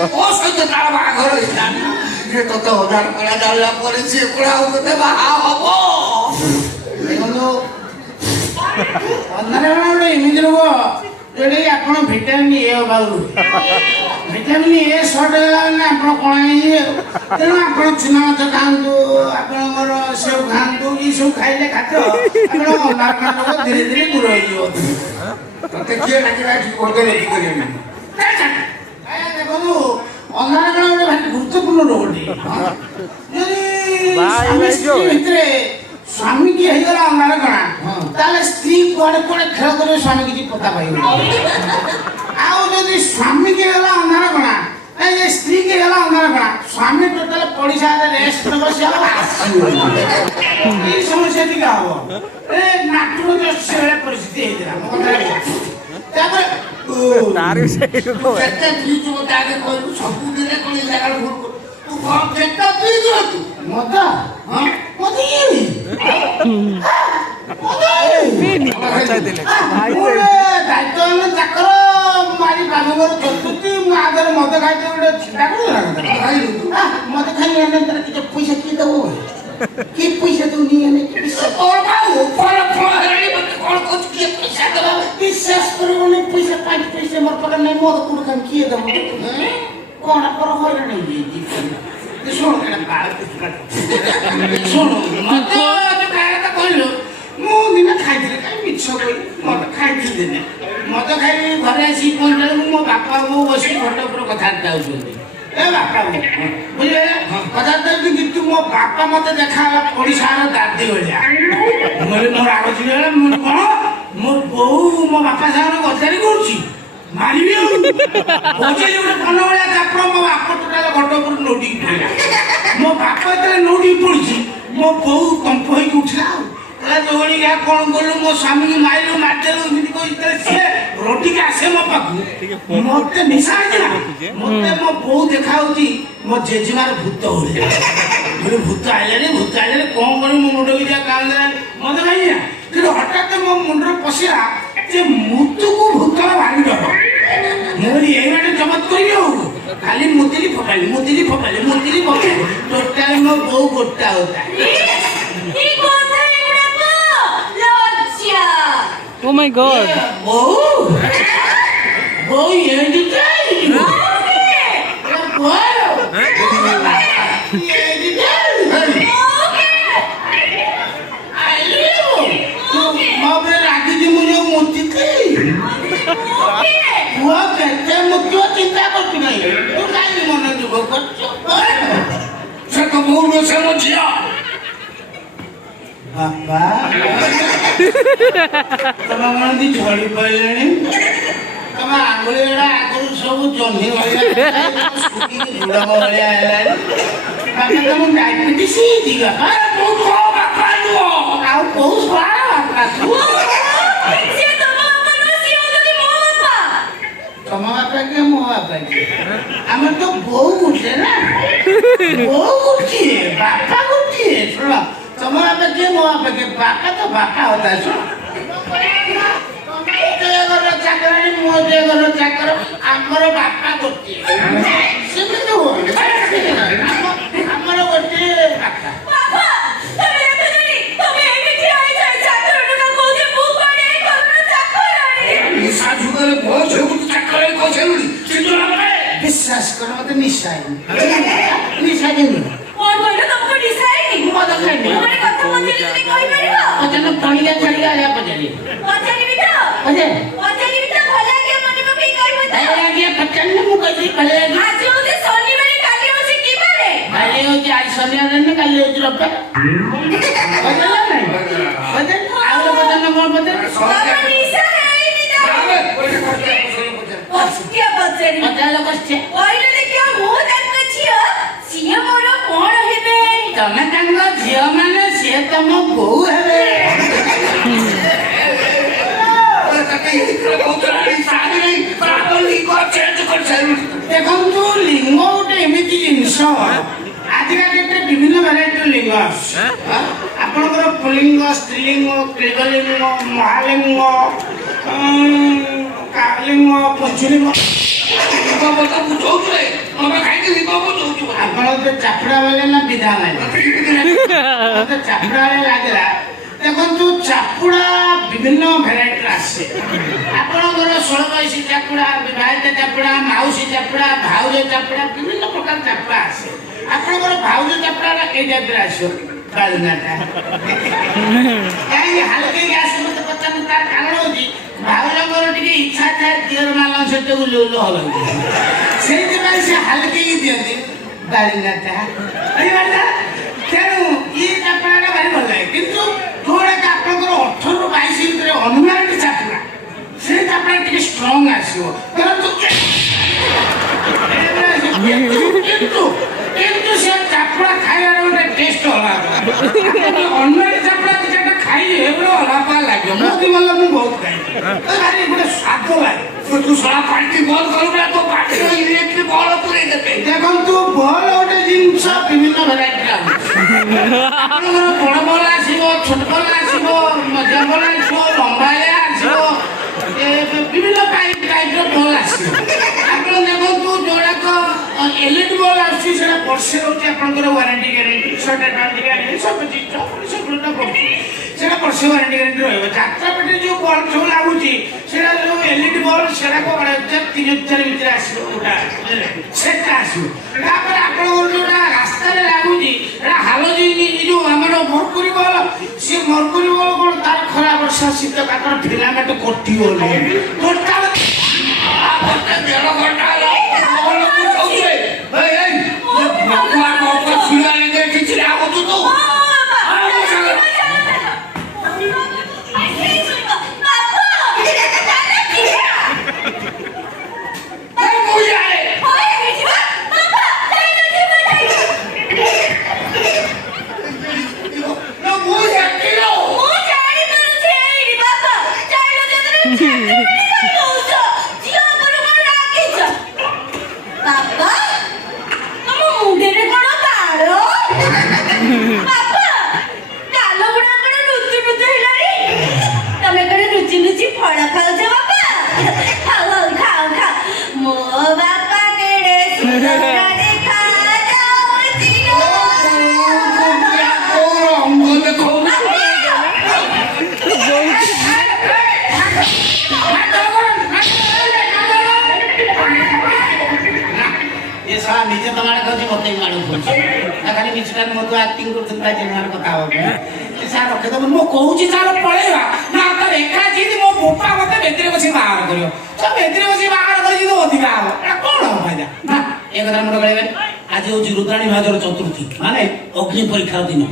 ତୋ ସହିତ ତାର ବାହାଘର ହେଇଥାନ୍ତା ଯେ ତୋତେ ହଜାର କଳା ଜାଣିଲା ପରେ ସିଏ କଳା ଆଉ ତୋତେ ବାହା ହବ। ଦେଖନ୍ତୁ ଅନ୍ଧାର ଗୋଟେ ଏମିତି ରୋଗ ଯୋଉଟାକି ଆପଣ ଭିଟାମିନ୍ ଏ ଅଭାବରୁ ଭିଟାମିନ୍ ଏ ସର୍ଟ ହେଇଗଲା ମାନେ ଆପଣ କଣ ହେଇଯିବେ। ତେଣୁ ଆପଣ ଚୁନା ମାଛ ଖାଆନ୍ତୁ, ଆପଣଙ୍କର ସେଉ ଖାଆନ୍ତୁ, ଏସବୁ ଖାଇଲେ ଖାଦ୍ୟ ଆପଣ ଅନ୍ଧାର ରୋଗ ଧୀରେ ଧୀରେ ଦୂର ହେଇଯିବ। ତତେ କିଏ ଡାକିଲା ଏଠି କରିଦେଲେ ରେଡି କରିବେ ଦେଖନ୍ତୁ ଅନ୍ଧାର କାଳ ଗୋଟେ ଭାରି ଗୁରୁତ୍ୱପୂର୍ଣ୍ଣ ରୋଗଟି। ଯଦି ସ୍ୱାମୀ ସ୍ତ୍ରୀ ଭିତରେ ସ୍ୱାମୀ କି ହେଇଗଲା ଅନ୍ଧାର କଣା ତାହେଲେ ସ୍ତ୍ରୀ କୁଆଡେ କୁଆଡେ ଖେଳ କରିବେ ସ୍ୱାମୀ କିଛି ପତା ପାଇବ। ଆଉ ଯଦି ସ୍ୱାମୀ କି ହେଇଗଲା ଅନ୍ଧାର କଣା ସ୍ତ୍ରୀ କି ହେଇଗଲା ଅନ୍ଧାର କଣା ସ୍ୱାମୀ ଟୋଟାଲ ପଡିଶା ରେଷ୍ଟ ନେବ ସେ ଆଉ ଆସିବନି। ଏଇ ସମସ୍ୟା ଟିକେ ହବ ନାଟକ ସେଭଳିଆ ପରିସ୍ଥିତି ହେଇଥିଲା। ତାପରେ କେତେ ପିଇଛୁ ମତେ ଆଗେ କହିବୁ ସବୁଦିନେ କଣ ଜାଗାରେ ଭୁଲ କରୁ ତୁ କଣ କେତେ ପିଇଛୁ ତୁ ମଦ ମତେ ଦାୟିତ୍ୱ ଚାକର ମାରି ବାବୁଙ୍କର ଚତୁର୍ଥୀ ମୁଁ ଆଗରେ ମଦ ଖାଇତେ ଗୋଟେ ଚିନ୍ତା କରୁଥିଲା ମଦ ଖାଇ କିଛି ପଇସା କିଏ ଦବ କିଏ ପଇସା ଦଉନି ବିଶ୍ୱାସ କରିବନି ପଇସା 5 ପଇସା ମୋର ପାଖରେ ନାହିଁ ମଦ କୋଉଠି ଖାଇ କିଏ ଦବ କଣ ପର ହଇରାଣ ହେଇଯାଇଛି। ଶୁଣ ଶୁଣ ମଦ କହିଲୁ ମୁଁ ଦିନେ ଖାଇଥିଲି କାହିଁ ମିଛ କହିଲି ମଦ ଖାଇଥିଲି ଦିନେ ମଦ ଖାଇଲି ଘରେ ଆସିକି ପହଞ୍ଚିଲା ବେଳକୁ ମୋ ବାପା ବୋଉ ବସିକି ଘର ଉପରେ କଥାବାର୍ତ୍ତା ହେଉଛନ୍ତି। ଏ ବାପା ବୁଝିଲେ କଥାବାର୍ତ୍ତା ହଉଛି କିନ୍ତୁ ମୋ ବାପା ମତେ ଦେଖାହେଲା ପଡ଼ିଶାର ଦାଦି ଭଳିଆ। ମୁଁ ମୋର ଆଗଛି ମୁଁ କଣ ମୋ ବୋଉ ମୋ ବାପା ସାଙ୍ଗରେ ଗଜାରି କରୁଛି ମାରିବି ଆଉ ଗୋଟେ କନ ଭଳିଆ ଚାପଡ଼ ମୋ ବାପ ଟୋଟାଲ ଘଟ ଉପରୁ ନଉଟିକି ପଡ଼ିଲା। ମୋ ବାପା ଯେତେବେଳେ ନଉଟିକି ପଡ଼ିଛି ମୋ ବୋଉ କମ୍ପ ହେଇକି ଉଠିଲା ଆଉ ଯୋଉଭଳି କଣ କଲୁ ମୋ ସ୍ୱାମୀକି ମାରିଲୁ ମାରିଦେଲୁ ଏମିତି କହି ସିଏ ରୋଟିକି ଆସେ ମୋ ପାଖକୁ ମତେ ନିଶା ହେଇଥିଲା ମତେ ମୋ ବୋଉ ଦେଖା ହଉଛି ମୋ ଜେଜେମାର ଭୂତ ଭଳିଆ ଭୂତ ଆଇଲାଣି କଣ କରିବି ମୋ ମୁଣ୍ଡ ବି କାନ୍ଦିଲାଣି ମତେ ଖାଇନି ନା କିନ୍ତୁ ହଠାତ୍ ମୋ ମୁଣ୍ଡରେ ପଶିଲା ଯେ ମୃତ୍ୟୁକୁ ଭୂତର ଭାରି ଡର। ମୁଁ ଏଇ ବାଟେ ଜବତ କରିବି ଆଉ ଖାଲି ମୁତିଲି ଫୋପାଇଲି ଟୋଟାଲି ମୋ ବୋଉ ଗୋଟା ହଉଥାଏ। Oh my God! Boy, you're the guy. ଚିନ୍ତା କରୁଛୁ ନାହିଁ ତୁ କାହିଁକି ମନୋଯୋଗ କରୁଛୁ ସେ ତ ବୋଉ ସେ ମୋ ଝିଅ ବାପା ତମ କଣ ଝଡି ପଡ଼ିଲେଣି ତମ ଆଙ୍ଗୁଳି ଗୁଡା ଆଗରୁ ସବୁ ଜହ୍ନି ଭଳିଆ ଝୁଡଙ୍ଗ ଭଳିଆ ହେଲାଣି ବାପା ତମ ଡାଇବେଟିସ୍ ହେଇଛି ବାପା ଆଉ କୋଉ ବାପା ତମ ବାପା କିଏ ମୋ ବାପା କିଏ ଆମର ତ ବୋଉ ଗୋଟିଏ ନା ବୋଉ ଗୋଟିଏ ବାପା ଗୋଟିଏ ଶୁଣ ତମ ବାପା କିଏ ମୋ ବାପା କିଏ ବାପା ତ ବାପା ହତା ଶୁଣ ଚାକରାଣୀ ମୋ ଘର ଚାକର ଆମର ବାପା ଗୋଟିଏ ସେମିତି ଆମର ଗୋଟିଏ ବାପା বিশ্বাস কর মতো নিশা নিশা দিন পড়িয়া ছাড়িয়া পচারি পচারিলে ମୁଁ କହିଥିଲି କାଲି ହଉଛି ଆଜି ଶନିବାର ନା କାଲି ହଉଛି ରବିବାର ଆଉ ପଚାରିଲ କଣ ତମେ ତାଙ୍କ ଝିଅ ମାନେ ସିଏ ତମ ବୋଉ ହେବେ। ଦେଖନ୍ତୁ ଲିଙ୍ଗ ଗୋଟେ ଏମିତି ଜିନିଷ ଆଜିକା ଡେଟ୍ରେ ବିଭିନ୍ନ ଭେରାଇଟିର ଲିଙ୍ଗ ଆସୁଛି ଆପଣଙ୍କର ପୁଲିଙ୍ଗ ସ୍ତ୍ରୀଲିଙ୍ଗ କ୍ଲିବଲିଙ୍ଗ ମହାଲିଙ୍ଗ କାଳିଙ୍ଗ ପଞ୍ଚୁଲିଙ୍ଗ ବୁଝଉଥିଲେ ମତେ ଚାପୁଡା ବୋଲେ ନା ବିଧା ମାଇଲା ମତେ ଚାପୁଡା ଲାଗିଲା। ଦେଖନ୍ତୁ ଚାପୁଡା ବିଭିନ୍ନ ଭେରାଇଟିର ଆସେ। ଆପଣଙ୍କର 16 ବୟସୀ ଚାପୁଡା, ବିବାହିତ ଚାପୁଡା, ମାଉସୀ ଚାପୁଡା, ଭାଉଜ ଚାପୁଡା, ବିଭିନ୍ନ ପ୍ରକାର ଚାପୁଡା ଆସେ। ଆପଣଙ୍କର ଭାଉଜ ଚାପୁଡାଟା ଏଇ ଟାଇପର ଆସିବ ବାଳୁଙ୍ଗାଟା। କାହିଁକି ହାଲକେଇ ଆସେ ମତେ ପଚାରନ୍ତି, ତାର କାରଣ ହଉଛି ଭାଉଜଙ୍କର ଟିକେ ଇଚ୍ଛା ଥାଏ ଦିଅର ମାନଙ୍କ ସହିତ ଲୁଲୁ ହବାକୁ, ସେଇଥିପାଇଁ ସେ ହାଲକେଇ ଦିଅନ୍ତି ବାଳୁଙ୍ଗାଟା। ତେଣୁ ଇଏ ଚାପୁଡାଟା ଭାରି ଭଲ ଲାଗେ। କିନ୍ତୁ ଯୋଉଗୁଡାକ ଆପଣଙ୍କର 18 ରୁ 22 ଭିତରେ ଅନୁମାନିକ ଚାପୁଡା, ସେ ଚାପୁଡା ଟିକେ ଷ୍ଟ୍ରଙ୍ଗ ଆସିବ। କିନ୍ତୁ ସେ ଚାପୁଡା ଖାଇବାର ଗୋଟେ ଟେଷ୍ଟ ଅଲଗା। ଅନୁମାନିକ ଚାପୁଡା ଦିଟା ଖାଇଲେ ଏଗୁলো ଅଲଗା ଲାଗିବ। ମୋଦି ଭଲ ମୁଁ ବହୁତ ଖାଇଛି, ଭାରି ଗୋଟେ ସ୍ୱାଦ ଲାଗେ। ତୁ ଶଳା ପାଟି ବନ୍ଦ କରିବୁ ତୋ ପାଟିର ଇଲେକ୍ଟ୍ରିକ ବଲ ପୁରେଇ ଦେବେ। ଦେଖନ୍ତୁ ବଲ୍ ଗୋଟେ ଜିନିଷ ବିଭିନ୍ନ ଭେରାଇଟିର ଆପଣଙ୍କର ବଡ ବଲ୍ ଆସିବ, ଛୋଟ ବଲ୍ ଆସିବ, ମଝିଆ ବଲ୍ ଆସିବ, ଲମ୍ବାଳିଆ ଆସିବ, ବିଭିନ୍ନ ଟାଇପର ବଲ୍ ଆସିବ। ଆପଣ ଦେଖନ୍ତୁ ଯୋଉଗୁଡାକ LED ବଲ୍ ଆସୁଛି ସେଟା ବର୍ଷେ ରହୁଛି ଆପଣଙ୍କର ୱାରେଣ୍ଟି ଗ୍ୟାରେଣ୍ଟି, 100 ଟା ଗ୍ୟାରେଣ୍ଟି, ସବୁ ଜିନିଷ ପଡୁଛି ସେଟା ବର୍ଷେ ୱାରେଣ୍ଟି ଗ୍ୟାରେଣ୍ଟି ରହିବ। ଯାତ୍ରା ପେଟରେ ଯୋଉ ବଲ୍ ସବୁ ଲାଗୁଛି ସେଟା ଯୋଉ LED ବଲ୍ ସେଟାକୁ 3,000 ଭିତରେ ଆସିବ, ସେଟା ଆସିବ। ତାପରେ ଆପଣଙ୍କର ଯୋଉଟା ରାସ୍ତାରେ ଲାଗୁଛି ଏଟା ହାଲୋଜିନ୍, ଯୋଉ ଆମର ମର୍କୁରୀ ବଲ୍, ସେ ମର୍କୁରୀ ବଲ୍ କଣ ତାର ଖରା ବର୍ଷା ଶୀତ କାକର ଫିଲାମେଣ୍ଟ କଟିଗଲେ ଟୋଟାଲ 1.5 ଘଣ୍ଟା ହେଲା କିଛି ଲାଗୁଛୁ ତୁ ନିଜେ ତ ମାଡ଼ ଖାଉଛି ମତେ ବି ମାଡ଼ ଖାଉଛି। ଖାଲି ମିଛଟା ମତେ ଆକ୍ଟିଂ କରୁଛନ୍ତି ତା ଜେନାର କଥା ହବ ସାର୍ ରଖେଇଦେବ। ମୁଁ କହୁଛି ଚାଲ ପଳେଇବା ନା ତାର ଏକା ଯିବି ମୋ ବୋପା ମତେ ବେଦିରେ ବସି ବାହାର କରିବ। ତ ବେଦିରେ ବସି ବାହାର କରିକି ତ ଅଧିକା ହବ, ଏଟା କଣ ହବ ଫାଇଦା ନା। ଏ କଥା ମନେ କରିବେ। ଆଜି ହଉଛି ରୁଦ୍ରାଣୀ ଭାଉଜର ଚତୁର୍ଥୀ, ମାନେ ଅଗ୍ନି ପରୀକ୍ଷାର ଦିନ।